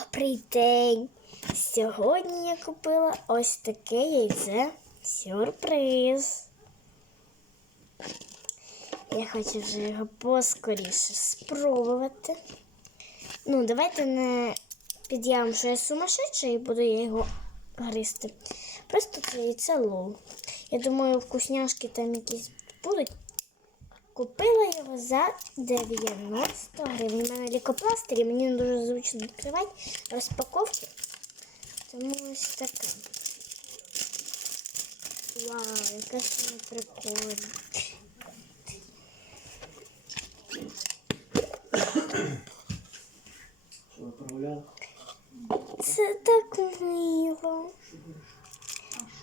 Добрий день! Сьогодні я купила ось таке яйце сюрприз. Я хочу вже його поскоріше спробувати. Ну, давайте не під'явимо, що я сумасшедша і буду я його гризти. Просто це яйце лол. Я думаю, вкусняшки там якісь будуть. Купила його за 90 гривень. У мене лікопластирі, мені не дуже зручно відкривати розпаковки. Тому ось таке. Вау, яка ж вона прикольна. Що ви прогуляли? Це так мило.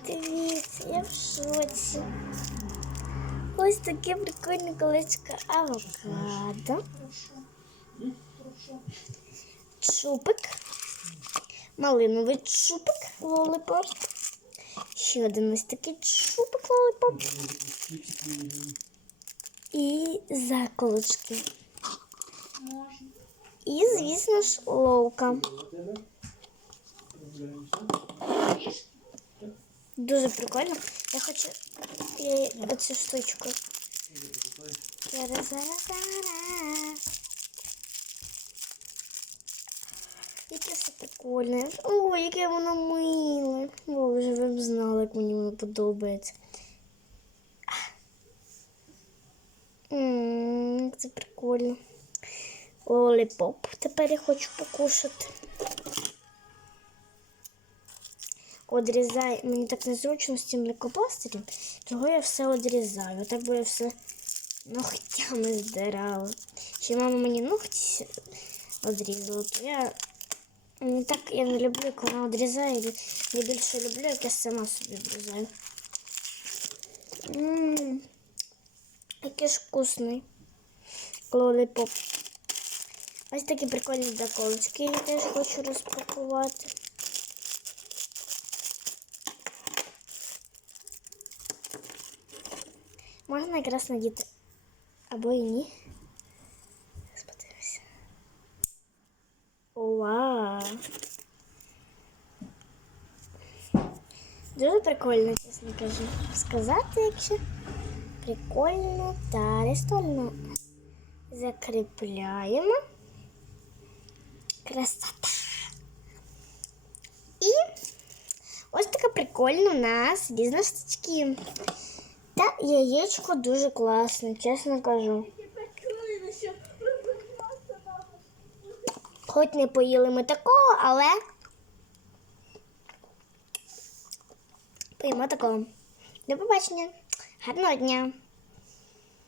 Дивіться, я в шоці. Ось таке прикольне колечко авокадо. Чупик. Малиновий чупик лолипоп. Ще один ось такий чупик лолипоп. І заколочки. І, звісно ж, ловка. Дуже прикольно. Я хочу я оцю штучку. Зараз, зараз. Яке все прикольне. Ой, яке воно миле. Боже, ви б знали, як мені воно подобається. Ммм, це прикольно. Лоліпоп. Тепер я хочу покушати. Одрізаю, мені так незручно з цим лікопластирем, того я все одрізаю. Так би я все ногтями здирала. Ще мама мені ногті одрізала, то я не так я не люблю, як вона одрізає. Я більше люблю, як я сама собі обрізаю. Ммм, який ж вкусний лоліпоп. Ось такі прикольні заколочки я теж хочу розпакувати. Можна якраз надіти. Або і ні. Зараз подивимося. Вау! Дуже прикольно, чесно кажу. Сказати, якщо прикольно та рестольно. Закріпляємо. Красота. І ось така прикольна у нас різна штучки. Та яєчко дуже класне, чесно кажу. Хоч не поїли ми такого, але поїмо такого. До побачення. Гарного дня!